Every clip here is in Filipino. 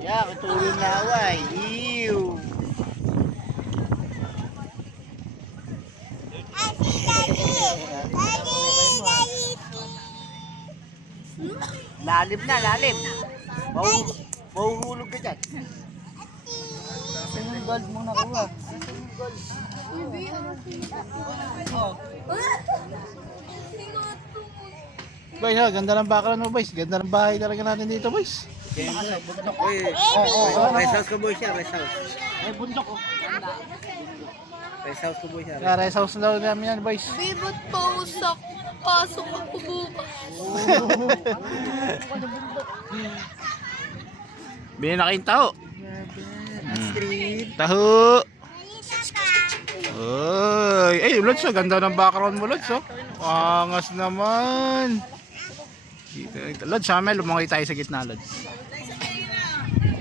Yeah, katulong na away. Ew. Lalim na, lalim. Mahuhulog ka dyan. Saan yung gold mong nakuha? Oh. Boys, ganda ng background mo, boys. Ganda ng bahay talaga natin dito, boys. Rest house ko boy siya, rest house. Ay, bundok oh. Rest house ko boy siya. Kaya rest house na daw namin yan, boys. Bibot pausak. Pasok ako bukas. Bili na kayong taho. Taho. Oy, ay, Lods, ganda ng background mo, Lods, oh. Angas naman. Lods, Amel, lumangoy tayo sa gitna, Lods.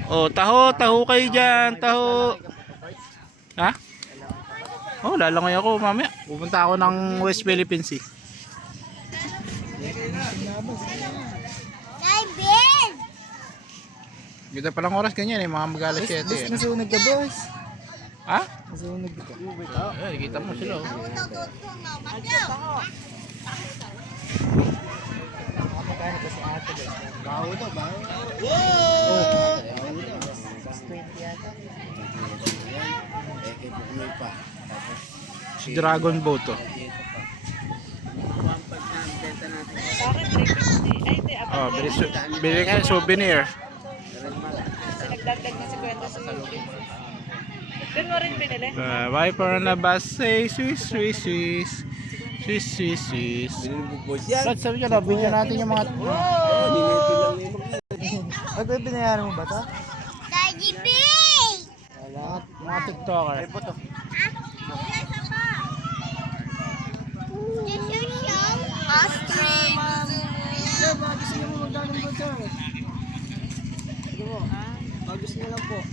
Oh, taho kayo dyan, taho. Ha? Oh, lalangoy ako mamaya. Pupunta ako ng West Philippines Sea. Ganda palang oras ganyan eh, mga magalas 7 eh. Nasunog ka boys. Ha? Nasunog ka. Ay, kita mo sila, oh. Makakano ka si ate guys. Baho to, baho. Wow! 20 yata. Si Dragon Boat, oh. Oh, bili ka ng souvenir. Nagdagdag na si Kwenta sa YouTube. Doon mo rin binili? Viper na bus, say, Swiss. Lods, sabi ka na, video natin yung mga... Ay, binayaran mo ba ito? Daddy B! Mga TikToker. Ostrich! Gusto niyo mo magkano ba ito? Gusto niyo lang po.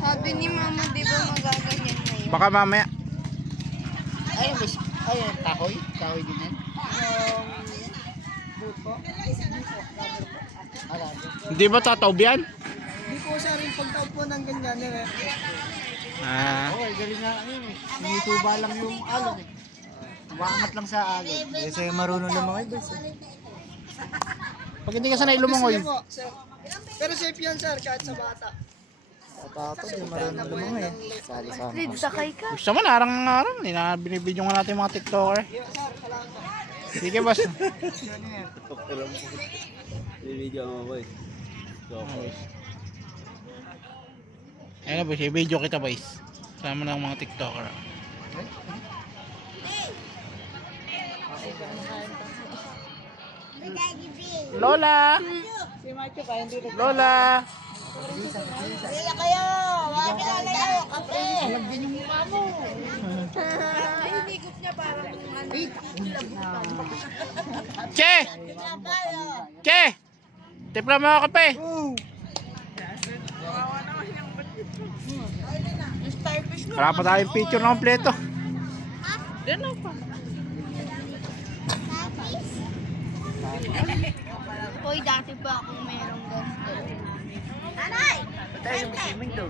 Sabi ni Mama, di ba magaganyan na yun? Baka mamaya. Ay, kahoy? Kahoy din yan? Hindi ba tataob yan? Hindi po siya rin pagtaw po ng ganyan. Okay, galing na. Nituba lang yung alon eh. Umangat lang sa alon. Kasi marunong lang mga guys. Pag hindi ka sanay lumangoy. Pero safe yan sir, kahit sa bata. Bata, di marunong lumangoy eh. Sali-sama. Sid, sakay ka. Gusto mo, narang-narang. Binibidyo nga natin yung mga TikToker. Sige, boss. Video mo boy. Ayun na, boys. I-video kita, boys. Sama ng mga TikToker. Lola! Lola! Kaya kayo! Wag ka na kayo! Kape! Lagyan yung mukha mo. Ay, higop niya parang Che! Che! Tipla mo ako kape! yung starfish mo. Wala pa tayong picture na kompleto. Doon ako. Hoy, dati pa akong merong ganito. Nanay! Tayo yung swimming daw.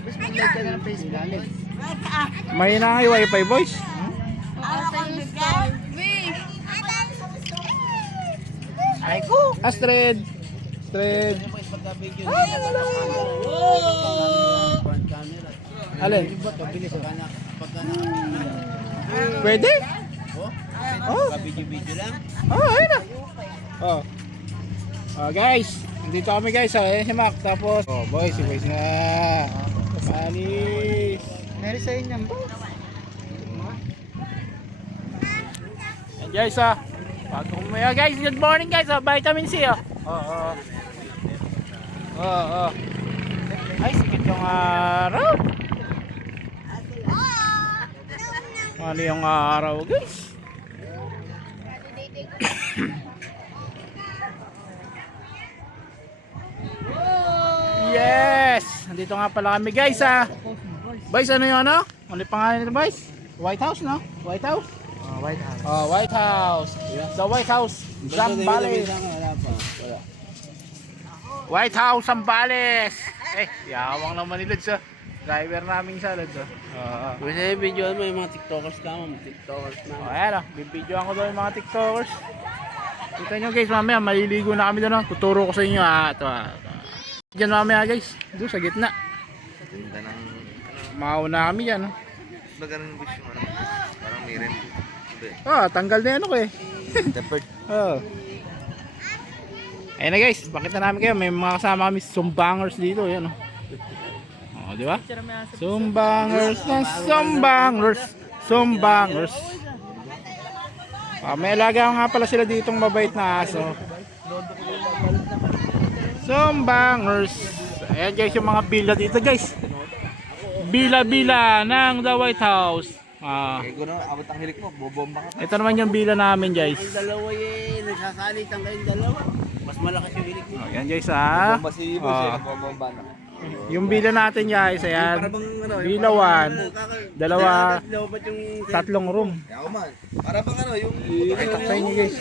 Mas mag-like ka na ng Facebook live. May na yung wifi, boys. Ay ko! Astrid! Astrid! Alin? Pwede? Oh. Video lang. Oh, ayun na. Oh. Oh, guys. Nandito kami, guys. Ayan si Mac. Tapos, oh, boys. Si boys na. Alis. Meron sa inyo po. Ayan, guys, ah. Bago kumaya, guys. Good morning, guys. Oh, vitamin C, oh. Oh, oh. Oh, oh. Ay, sikit yung araw. Ano yung araw, guys? Yeah! Yes! Nandito nga pala kami guys ha. Boys, ano yun ano? Ano yung pangalan nito boys? White House no? White House? White House. Oh, White House. The White House. Zambales. Wala pa. Wala. White House Zambales. Yawang naman ni Lods ah. Driver namin sa Lods ah. Kasi video mo yung mga TikTokers ka mo. TikTokers na. Ayan ah. Bibidyoan ko daw yung mga TikTokers. Kita nyo guys, mamaya maliligo na kami doon ah. Tuturo ko sa inyo ah. Ito ah. Diyan mamaya guys. Doon sa gitna. Ganda ng... Mauna kami dyan ah. Ba ganun wish yung ano? Parang may rim. Tanggal na yan ako eh. Leopard. Ayun na guys, pakita namin kayo. May mga kasama kami sumbangers dito. Yan oh. Di ba? Sumbangers ng sumbangers. Sumbangers. May alaga nga pala sila ditong mabait na aso. Sumbangers. Ayan guys yung mga bila dito guys. Bila-bila ng The White House. Ego na, abot ang hilik mo, bobomba ka. Ito naman yung bila namin guys. Ang dalawa nagsasalitan kayong dalawa. Mas malakas yung hilik mo. Yan guys ha. Bomba si Boss eh, bobomba na. Yung bila natin guys, ayan. Bila 1, dalawa, tatlong room. Yaw man. Para bang ano, yung... Pakita ko sa inyo guys.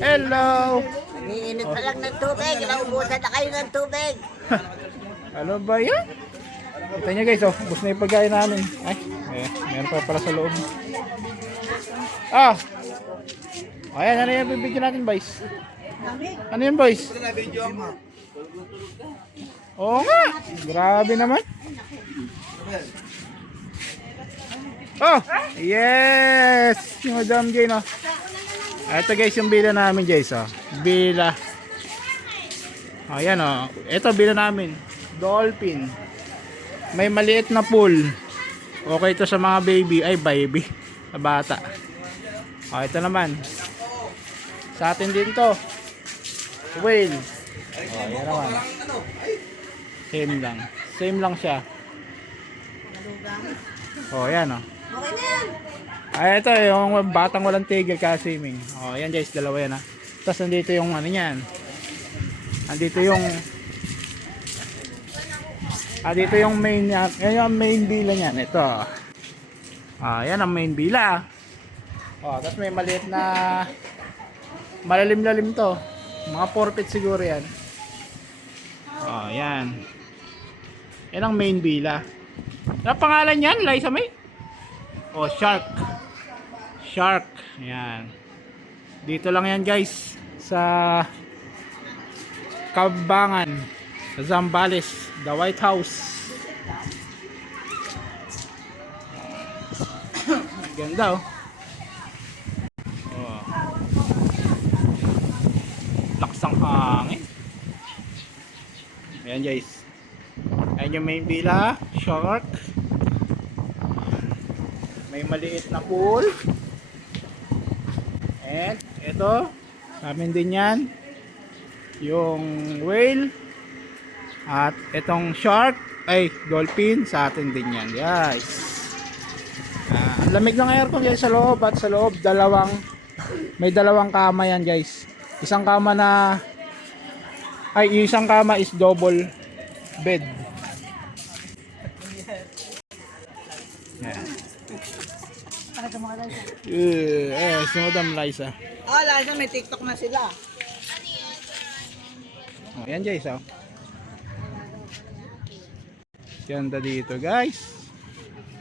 Hello! Iinit pa lang ng tubig, naubusan na kayo ng tubig. Ano ba yan? Kita nyo guys, ubos na yung pagkain namin. Meron pa pala sa loob. Ayan, ano yung bibigyan natin boys? Ano yun boys? Oo nga, grabe naman. Yes! Yung Madam Jane ito guys yung bila namin guys bila. Ayan ito bila namin. Dolphin. May maliit na pool. Okay ito sa mga baby. Baby. Sa bata. Ito naman. Sa atin din to. Whale. Yan naman. Same lang. Same lang siya. Yan Okay na yan. ito yung batang walang tigil ka-swimming. Yan guys, dalawa yan Tapos nandito yung ano yan. Nandito yung dito yung main yan. Yan yung main bila niyan. Ito. Yan ang main bila. Tapos may maliit na malalim-lalim to. Mga 4 feet siguro yan. Yan. Yan ang main bila. Ano pangalan yan? Liza May? Shark. Shark. Yan. Dito lang yan guys. Sa Kabangan. Sa Zambales. The White House. Ganda laksang hangin. Ayan guys. Ayan yung main bila. Shark. May maliit na pool. And ito sa amin din yan yung whale. At itong shark dolphin sa atin din yan guys. Ang lamig ng aircon guys sa loob. At sa loob may dalawang kama yan guys. Isang kama is double bed. Si Madam Liza. Liza, may TikTok na sila. Yan guys Ganda dito guys.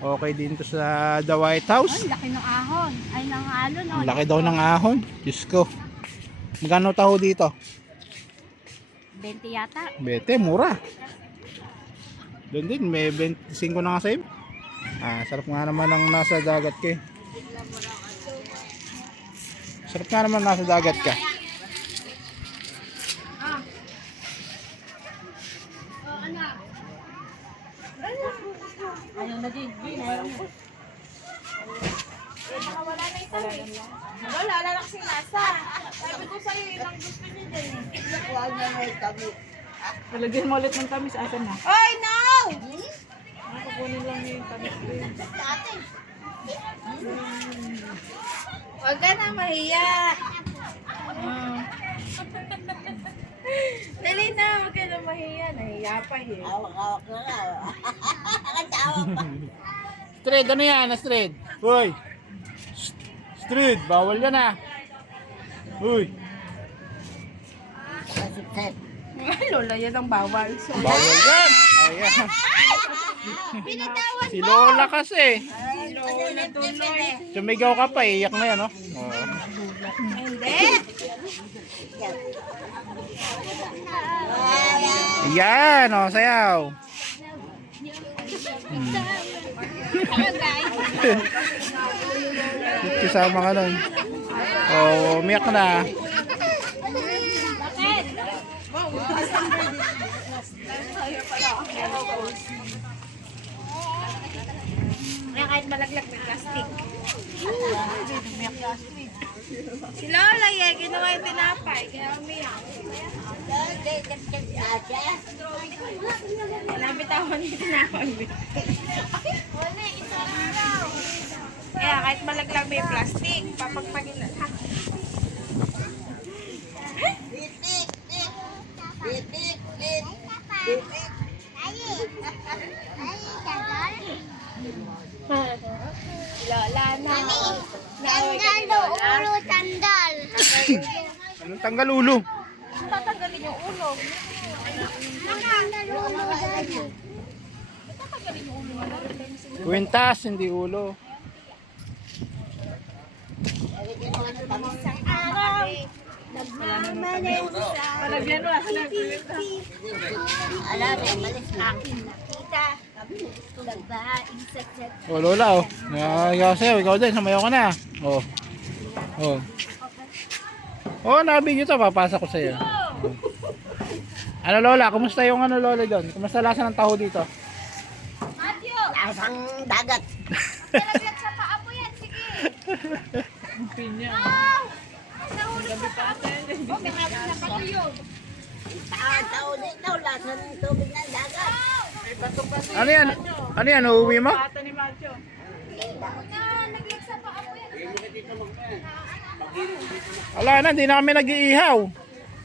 Okay din to sa The White House. Ang laki ng ahon. Ay, ng alon. Ang laki daw ng ahon. Diyos ko. Magkano taho dito? 20 yata. 20, mura. Doon din, may 25 na nga sa'yo. Sarap nga naman ang nasa dagat ka. Sarap nga naman nasa dagat ka. Ayaw na din. Wala na isang wala na kasing lasa. Sabi ko sa'yo, yun ang gusto niyo din. Huwag na may tabi. Talagyan mo ulit ng tamis. Asan na? Ay, no! Kukunin lang yung tamis ko yun. Huwag ka na mahiya. Dali na, huwag ka na mahiya. Nahiya pa eh. Hawak-hawak na lang. Nakatawag pa. Astrid, ano yan, Astrid? Uy! Astrid, bawal yan ah. Uy! Masipsip. Ay, Lola, yan ang bawal. So, Bawal yan! Ayan. binitawan Si Lola kasi. Lola tuloy. Sumigaw ka pa, iyak na yan, no? Oh. Hindi. Ayan, oh, sayaw. Hello, guys. Kasama ka nun. Oh, umiyak na. Bakit? Kaya kahit malaglag may plastic. Si Lola, ginawa yung tinapay. Kaya umiyak. Nabitawan yung tinapay. Kaya kahit malaglag may plastic, papagpagin na. Ha? Bitik, tik. Bitik, tik. Bitik. Lola na. Anong tanggal ulo? Tatanggalin yung ulo. Kwintas, hindi ulo. Araw. Nagmamanin sa Palagyan mo, asan na? Alam mo, malis na. kita. Nagbaing sa chat. Oh, Lola, oh. Nakayaw sa'yo, ikaw din, samayaw ka na. Oh. Oh. Oh, nabigyo to, papasok ko sa'yo. Oh. Ano, Lola, kumusta yung ano, Lola doon? Kumusta lasa ng taho dito? Matthew! Lasang dagat. Nalaglag sa paa mo yan, sige. Ang pinya. Wow! Nahuli pa ako. Oh, may hawak na patuyog. Tao dito, lasa ng tubig ng dagat. Ano yan? Ano yan, uuwi mo? Pata ni Macho. Nalaglag sa paa mo yan. Wala na, hindi na kami nag-iihaw.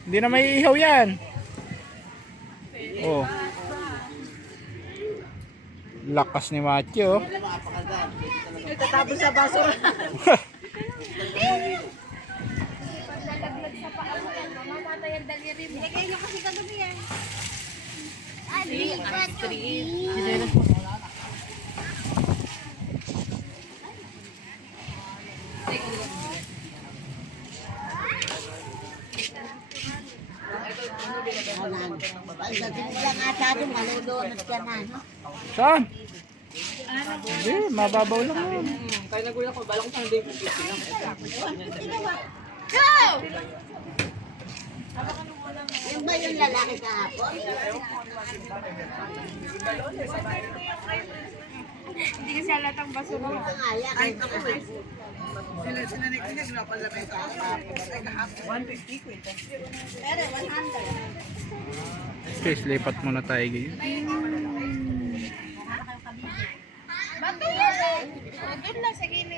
Hindi na may iihaw yan. Oh. Lakas ni Matthew. Tatapos sa baso. Nalaglag sa paa mo yan. Mamamatay ang daliri mo. Ilagay nyo kasi kagabi yan. Ay, dating mo lang ata doon, malulunod ka na, no? Saan? Hindi, mababaw lang yun. Go! Yung ba yung lalaki kahapon? Hindi kasi halatang basura. Ito nga, yan. Ay, ako ba? Okay, lipat muna tayo guys. Bato yan eh. Doon lang sa gilid.